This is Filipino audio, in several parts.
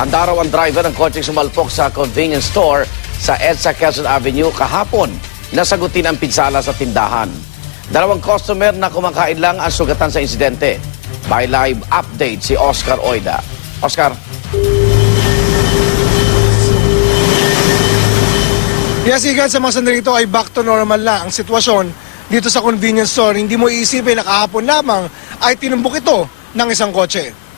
Handa raw ang driver ng kotseng sumalpok sa convenience store sa EDSA Quezon Avenue kahapon. Nasagutin ang pinsala sa tindahan. Dalawang customer na kumakain lang ang sugatan sa insidente. By live update si Oscar Oida. Oscar. Yes, Igan, sa mga sandali ito ay back to normal na ang sitwasyon dito sa convenience store. Hindi mo iisipin na kahapon lamang ay tinumbok ito ng isang kotse.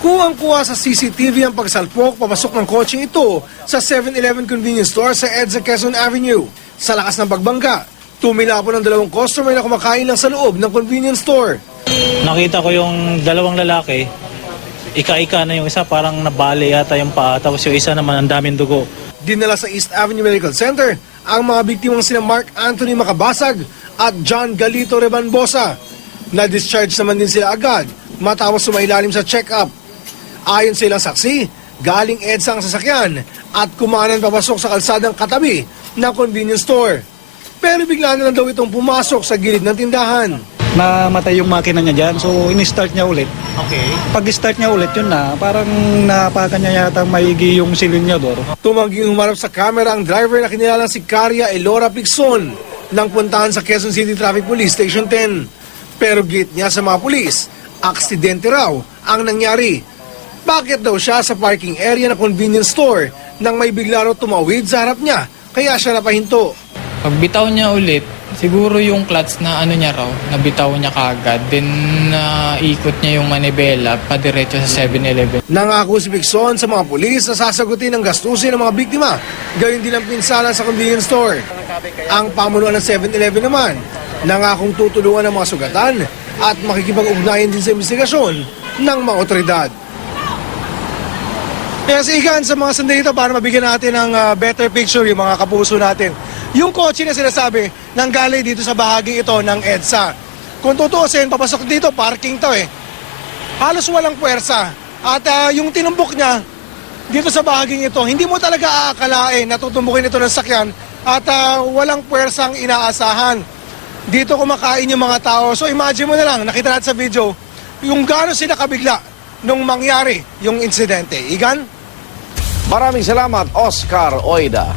Kuwang-kuha sa CCTV ang pagsalpok papasok ng kotseng ito sa 7-Eleven convenience store sa EDSA Quezon Avenue. Sa lakas ng pagbangga, tumilapon ang dalawang customer na kumakain lang sa loob ng convenience store. Nakita ko yung dalawang lalaki, ika-ika na yung isa, parang nabali yata yung paa, tapos yung isa naman ang daming dugo. Dinala sa East Avenue Medical Center ang mga biktimang sina Mark Anthony Macabasag at John Galito Rebanbosa. Na-discharge naman din sila agad matapos sumailalim sa check-up. Ayon sa ilang saksi, galing EDSA ang sasakyan at kumanan papasok sa kalsadang katabi ng convenience store. Pero bigla na lang daw itong pumasok sa gilid ng tindahan. Namatay yung makina niya dyan, so in-start niya ulit. Okay. Pag-start niya ulit, yun na, parang napakan niya yata maigi yung silinyador. Tumangging humarap sa camera ang driver na kinilalang si Caria Elora Pigson nang puntahan sa Quezon City Traffic Police Station 10. Pero git niya sa mga pulis, aksidente raw ang nangyari. Bakit daw siya sa parking area ng convenience store nang may bigla raw tumawid sa harap niya, kaya siya napahinto. Pagbitaw niya ulit, siguro yung clutch na ano niya raw, nabitaw niya kaagad. Then ikot niya yung manibela padiretso sa 7-Eleven. Nangako si Pigson sa mga pulis na sasagutin ang gastusin ng mga biktima, gayon din ang pinsala sa convenience store. Ang pamunuan ng 7-Eleven naman, nangakong tutulungan ng mga sugatan at makikipag-ugnayan din sa investigasyon ng mga otoridad. Kaya sa Igan, sa mga sandali ito para mabigyan natin ng better picture yung mga kapuso natin. Yung kotse na sinasabi, nanggaling dito sa bahagi ito ng EDSA. Kung tutuusin, papasok dito, parking to eh. Halos walang puwersa. At yung tinumbok niya, dito sa bahaging ito, hindi mo talaga aakalain na tutumbukin ito ng sakyan at walang puwersang inaasahan. Dito kumakain yung mga tao. So imagine mo na lang, nakita natin sa video, yung gano'n sila kabigla nung mangyari yung insidente. Igan? Maraming salamat, Oscar Oida.